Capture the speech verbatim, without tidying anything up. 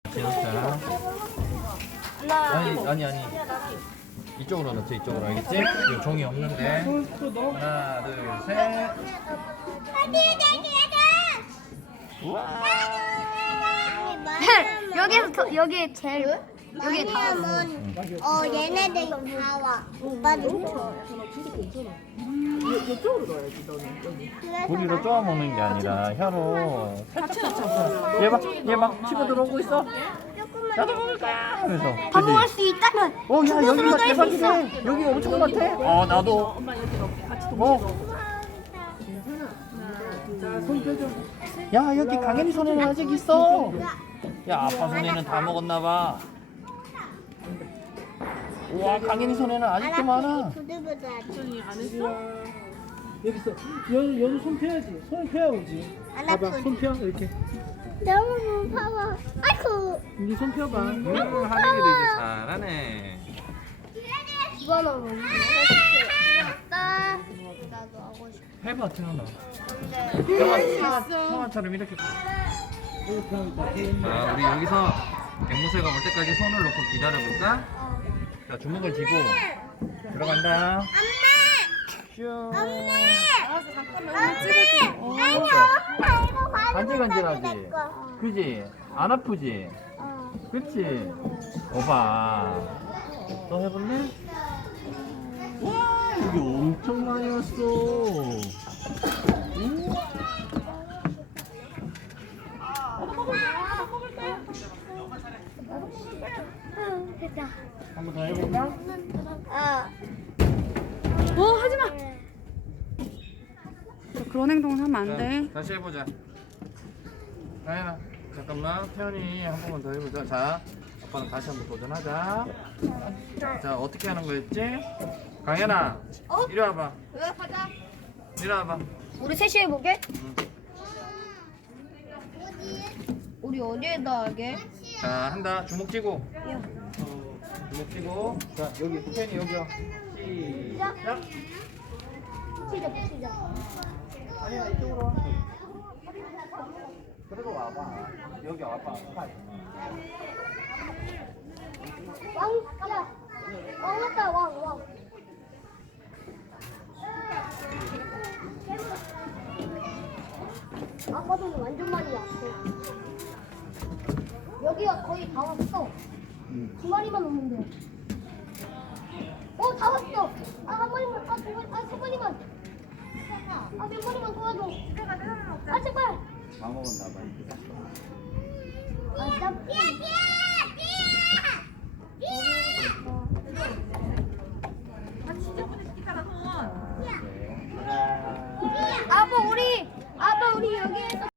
기억자. 아니 아니 아니. 이쪽으로 넣자 이쪽으로 알겠지? 이 종이 없는데. 하나 둘 셋. 우와. 여기서 더, 여기 제일 여기 다 왔어. 아니면 어 얘네들 다 와. 오빠는 저. 고리로 쪼아 먹는 게 아니라 혀로 살짝 살짝. 얘 봐, 얘 막 치고 들어오고 있어. 나도 먹을 거야. 그래서. 다 먹을 수 있다면 어, 야 여기가 주먹으로도 할수 있어. 대박이네. 여기 엄청 같아. 어, 나도. 어. 야 여기 강현이 손에는 아직 있어. 야 아빠 손에는 다 먹었나 봐. 우와 강현이 손에는 아직도 많아. 부들부들하지. 안 했어? 여기 있어. 연, 연우 손 펴야지. 손 펴야 오지. 안 봐봐, 아프지? 손 펴. 이렇게. 너무 무서워. 아이고. 네 손 펴봐. 음 하늘이도 이제 잘하네. 집어넣어. 나도 하고 싶어. 해봐 태어나. 근데 형아 형아처럼 이렇게. 이렇게 하니까. 자 우리 여기서 앵무새가 올 때까지 손을 놓고 기다려볼까? 자 주먹을 쥐고 들어간다. 슈. 알았어 잠깐만. 언니. 아니 엄마 이거 간질간질하지? 그지? 안 아프지? 그치? 오빠 또 해볼래? 와 여기 엄청 많이 왔어. 우와. 됐다. 한번 더 해볼까? 어. 어, 하지 마. 그런 행동은 하면 안 돼. 자, 다시 해보자. 다현아 잠깐만 태연이 한 번만 더 해보자. 자 아빠는 다시 한번 도전하자. 자 어떻게 하는 거였지? 강현아 이리 와봐. 왜 가자. 이리 와봐. 우리 셋이 해보게. 응. 우리 어디에다 하게? 자 한다. 주먹 쥐고 주먹 쥐고 자 여기 태연이 여기요. 시작. 시작 시작. 아니야 이쪽으로 와. 그래도 와봐. 여기 와봐. 왕 가자. 왕 왔다 왕 왕. 아까 전에 완전 많이 왔어. 여기가 거의 다 왔어. 두 마리만 오는데. 어, 다 왔어. 아, 한 마리만, 아, 두 마리, 아, 세 마리만. 아, 몇 마리만 도와줘. 아, 제발. 다 먹었나 봐. 아, 나 뛰어, 뛰어, 뛰어. 아빠 우리 아빠 우리 여기에서